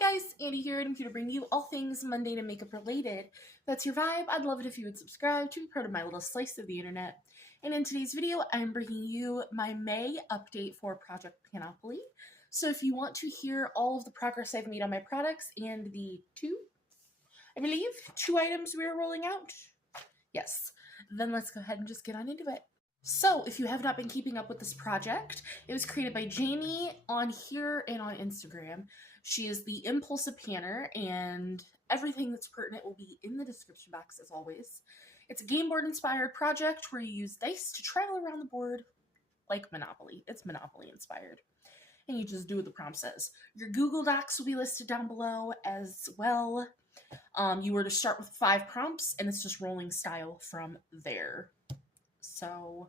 guys, Andy here, and I'm here to bring you all things mundane and makeup related. If that's your vibe, I'd love it if you would subscribe to be part of my little slice of the internet. And in today's video, I'm bringing you my May update for Project Panopoly. So if you want to hear all of the progress I've made on my products and the two items we're rolling out, yes, then let's go ahead and just get on into it. So, if you have not been keeping up with this project, it was created by Jami on here and on Instagram. She is the impulsive panner, and everything that's pertinent will be in the description box as always. It's a game board inspired project where you use dice to travel around the board like Monopoly. It's Monopoly inspired. And you just do what the prompt says. Your Google Docs will be listed down below as well. You were to start with 5 prompts, and it's just rolling style from there. So,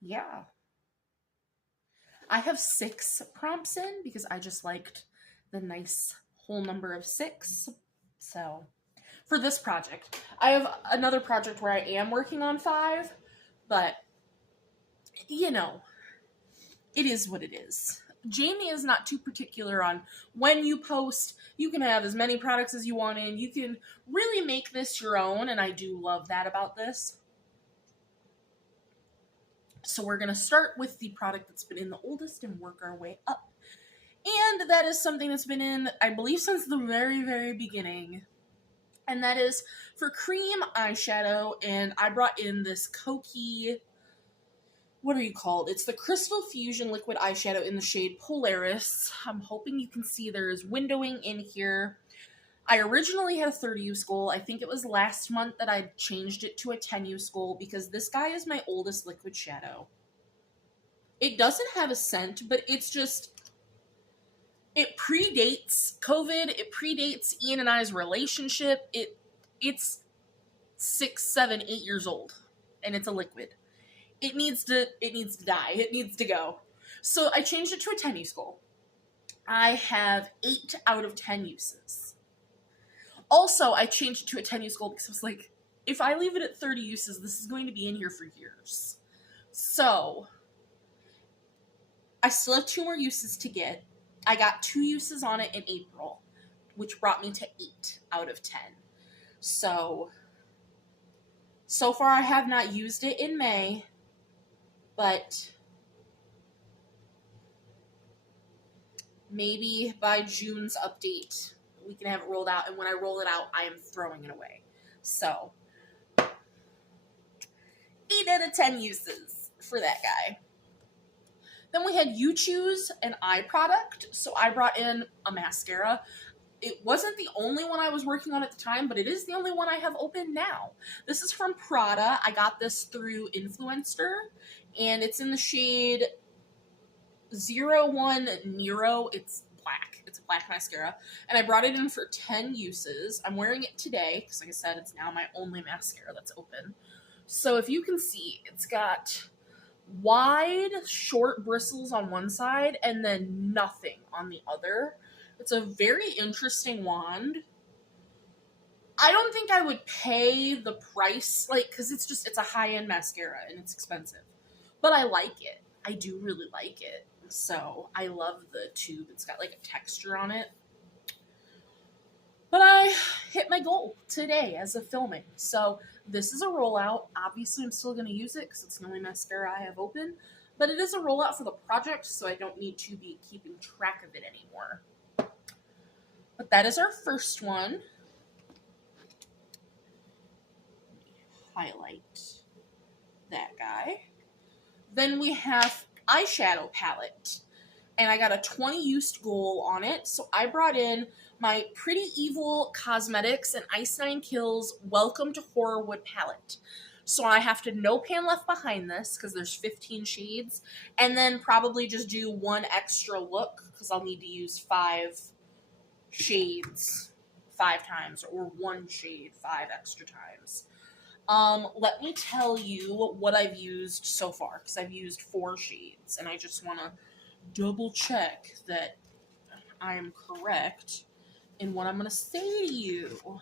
yeah. I have 6 prompts in because I just liked the nice whole number of 6. So, for this project, I have another project where I am working on 5, but, you know, it is what it is. Jami is not too particular on when you post. You can have as many products as you want in. You can really make this your own, and I do love that about this. So we're going to start with the product that's been in the oldest and work our way up. And that is something that's been in, I believe, since the very, very beginning. And that is for cream eyeshadow. And I brought in this Koki, what are you called? It's the Crystal Fusion Liquid Eyeshadow in the shade Polaris. I'm hoping you can see there is windowing in here. I originally had a 30 use goal. I think it was last month that I changed it to a 10 use goal because this guy is my oldest liquid shadow. It doesn't have a scent, but it's just, it predates COVID. It predates Ian and I's relationship. It's 6, 7, 8 years old, and it's a liquid. It needs to die. It needs to go. So I changed it to a 10 use goal. I have 8 out of 10 uses. Also, I changed it to a 10 use goal because I was like, if I leave it at 30 uses, this is going to be in here for years. So, I still have 2 more uses to get. I got 2 uses on it in April, which brought me to 8 out of 10. So far I have not used it in May, but maybe by June's update we can have it rolled out, and when I roll it out, I am throwing it away. So, 8 out of 10 uses for that guy. Then we had You Choose an eye product, so I brought in a mascara. It wasn't the only one I was working on at the time, but it is the only one I have open now. This is from Prada. I got this through Influencer, and it's in the shade 01 Nero. It's black. It's a black mascara, and I brought it in for 10 uses. I'm wearing it today because, like I said, it's now my only mascara that's open. So if you can see, it's got wide, short bristles on one side and then nothing on the other. It's a very interesting wand. I don't think I would pay the price, because it's a high-end mascara and it's expensive. But I like it. I do really like it. So, I love the tube. It's got, a texture on it. But I hit my goal today as of filming. So, this is a rollout. Obviously, I'm still going to use it because it's the only mascara I have open. But it is a rollout for the project, so I don't need to be keeping track of it anymore. But that is our first one. Highlight that guy. Then we have eyeshadow palette, and I got a 20 used goal on it, so I brought in my Pretty Evil Cosmetics and Ice Nine Kills Welcome to Horrorwood palette. So I have to no pan left behind this because there's 15 shades, and then probably just do 1 extra look because I'll need to use 5 shades 5 times, or 1 shade 5 extra times. Let me tell you what I've used so far, because I've used 4 shades, and I just want to double check that I am correct in what I'm going to say to you.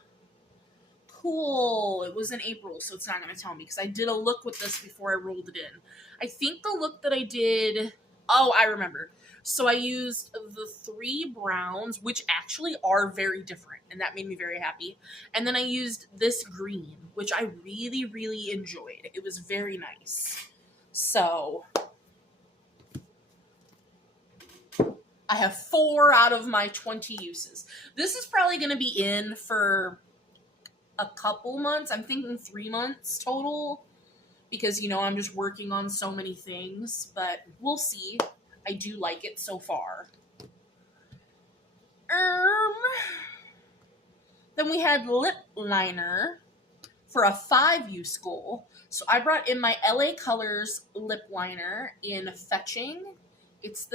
Cool. It was in April, so it's not going to tell me, because I did a look with this before I rolled it in. I think the look that I did... Oh, I remember. So I used the 3 browns, which actually are very different, and that made me very happy. And then I used this green, which I really, really enjoyed. It was very nice. So I have 4 out of my 20 uses. This is probably going to be in for a couple months. I'm thinking 3 months total because, you know, I'm just working on so many things, but we'll see. I do like it so far. Then we had lip liner for a 5-use goal. So I brought in my LA Colors lip liner in Fetching. It's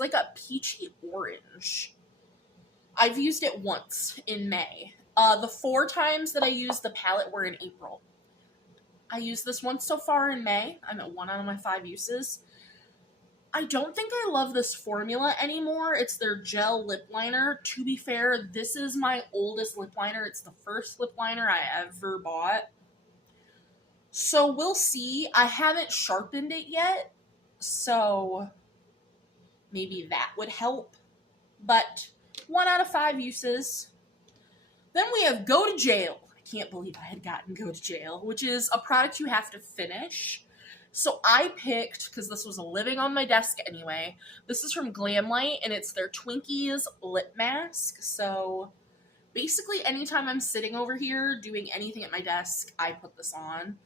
like a peachy orange. I've used it once in May. The 4 times that I used the palette were in April. I used this once so far in May. I'm at 1 out of my 5 uses. I don't think I love this formula anymore. It's their gel lip liner. To be fair, this is my oldest lip liner. It's the first lip liner I ever bought. So we'll see. I haven't sharpened it yet, so maybe that would help. But 1 out of 5 uses. Then we have Go to Jail. I can't believe I had gotten Go to Jail, which is a product you have to finish. So I picked, because this was living on my desk anyway, this is from Glamlight, and it's their Twinkies lip mask. So basically anytime I'm sitting over here doing anything at my desk, I put this on.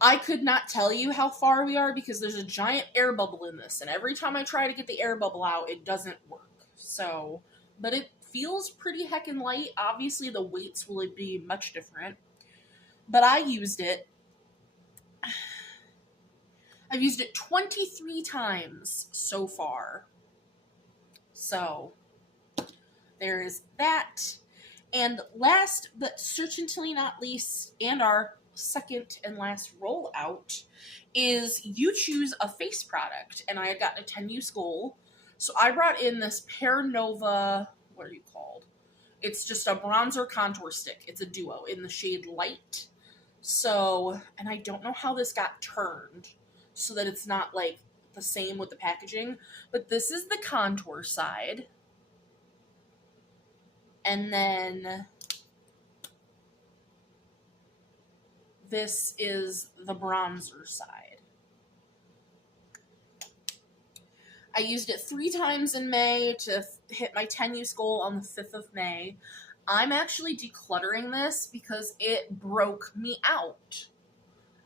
I could not tell you how far we are because there's a giant air bubble in this, and every time I try to get the air bubble out, it doesn't work. So, but it feels pretty heckin' light. Obviously the weights will be much different, but I used it. I've used it 23 times so far. So there is that. And last but certainly not least, and our second and last rollout, is you choose a face product. And I had gotten a 10-use goal. So I brought in this Pear Nova, what are you called? It's just a bronzer contour stick. It's a duo in the shade Light. So, and I don't know how this got turned so that it's not like the same with the packaging, but this is the contour side. And then this is the bronzer side. I used it 3 times in May to hit my 10-use goal on the 5th of May. I'm actually decluttering this because it broke me out.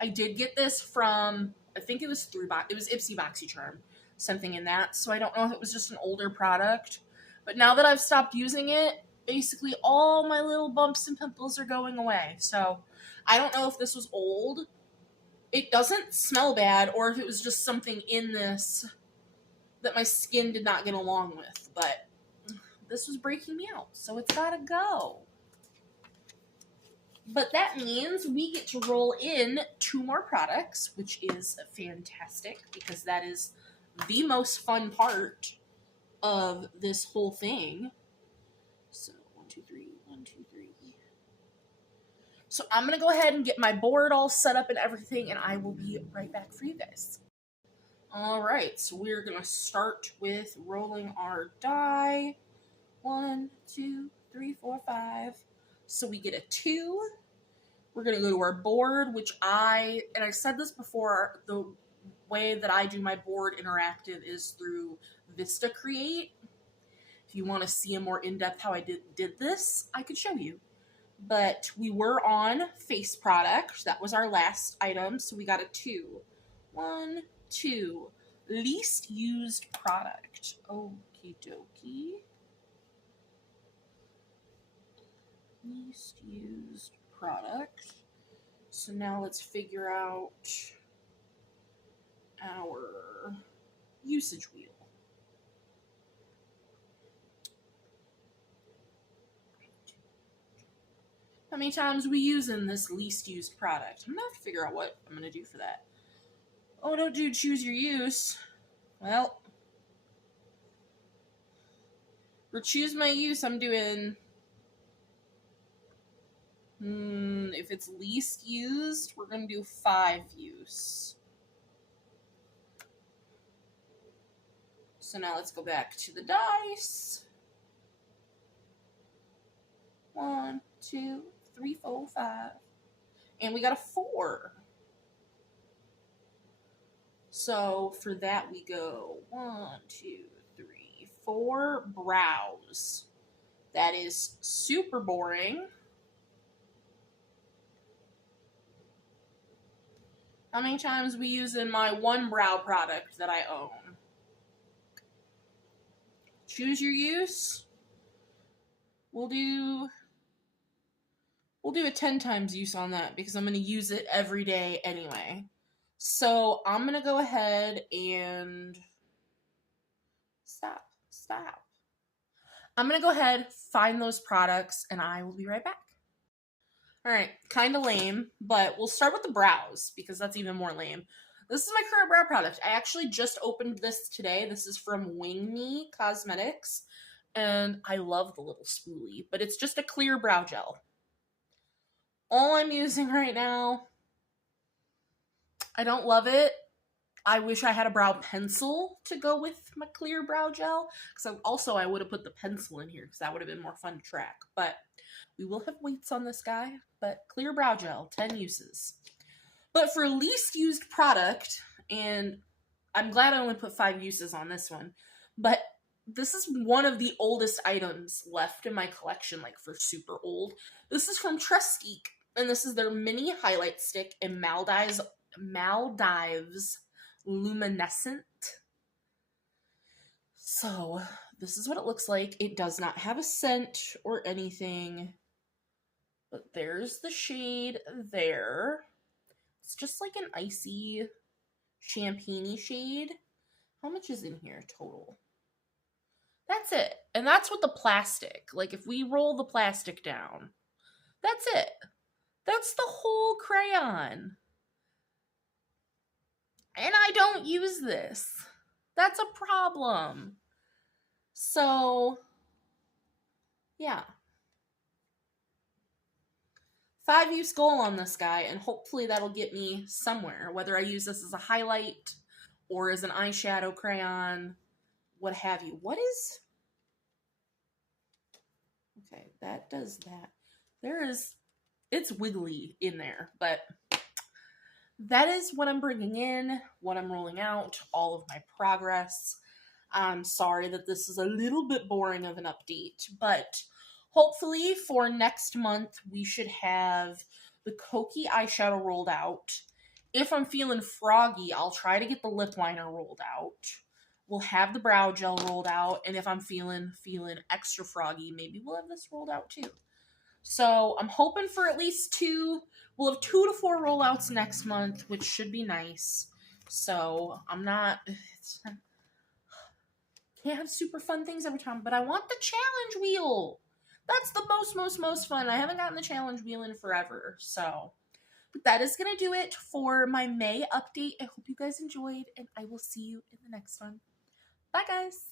I did get this from, I think it was it was Ipsy BoxyCharm, something in that. So I don't know if it was just an older product. But now that I've stopped using it, basically all my little bumps and pimples are going away. So I don't know if this was old. It doesn't smell bad, or if it was just something in this that my skin did not get along with. But this was breaking me out, so it's gotta go. But that means we get to roll in 2 more products, which is fantastic because that is the most fun part of this whole thing. So 1, 2, 3, 1, 2, 3. So I'm gonna go ahead and get my board all set up and everything, and I will be right back for you guys. All right, so we're gonna start with rolling our die. 1, 2, 3, 4, 5. So we get a 2. We're going to go to our board, which I said this before, the way that I do my board interactive is through Vista Create. If you want to see a more in-depth how I did this, I could show you. But we were on face product. That was our last item, so we got a 2. 1, 2. Least used product. Okie dokie. Least used product. So now let's figure out our usage wheel. How many times we using this least used product? I'm gonna have to figure out what I'm gonna do for that. Oh, don't do choose your use. Well, for choose my use, I'm doing if it's least used, we're going to do 5 use. So now let's go back to the dice. 1, 2, 3, 4, 5. And we got a 4. So for that we go 1, 2, 3, 4 brows. That is super boring. How many times we use in my one brow product that I own? Choose your use. We'll do a 10 times use on that because I'm going to use it every day anyway. So I'm going to go ahead and stop. I'm going to go ahead, find those products, and I will be right back. All right, kind of lame, but we'll start with the brows because that's even more lame. This is my current brow product. I actually just opened this today. This is from Wingme Cosmetics, and I love the little spoolie, but it's just a clear brow gel. All I'm using right now, I don't love it. I wish I had a brow pencil to go with my clear brow gel, because I would have put the pencil in here because that would have been more fun to track, but we will have weights on this guy. But clear brow gel, 10 uses. But for least used product, and I'm glad I only put 5 uses on this one, but this is one of the oldest items left in my collection, like for super old. This is from Chic, and this is their mini highlight stick in Maldives Luminescent. So this is what it looks like. It does not have a scent or anything, but there's the shade there. It's just like an icy champagne-y shade. How much is in here total? That's it. And that's with the plastic. Like if we roll the plastic down, that's it. That's the whole crayon. And I don't use this. That's a problem. So, yeah. 5 use goal on this guy, and hopefully that'll get me somewhere, whether I use this as a highlight or as an eyeshadow crayon, what have you. Okay, that does that. It's wiggly in there, but that is what I'm bringing in, what I'm rolling out, all of my progress. I'm sorry that this is a little bit boring of an update, but hopefully for next month, we should have the Koki eyeshadow rolled out. If I'm feeling froggy, I'll try to get the lip liner rolled out. We'll have the brow gel rolled out, and if I'm feeling extra froggy, maybe we'll have this rolled out too. So I'm hoping for at least 2. We'll have 2 to 4 rollouts next month, which should be nice. So can't have super fun things every time, but I want the challenge wheel. That's the most fun. I haven't gotten the challenge wheel in forever. So, but that is going to do it for my May update. I hope you guys enjoyed, and I will see you in the next one. Bye, guys.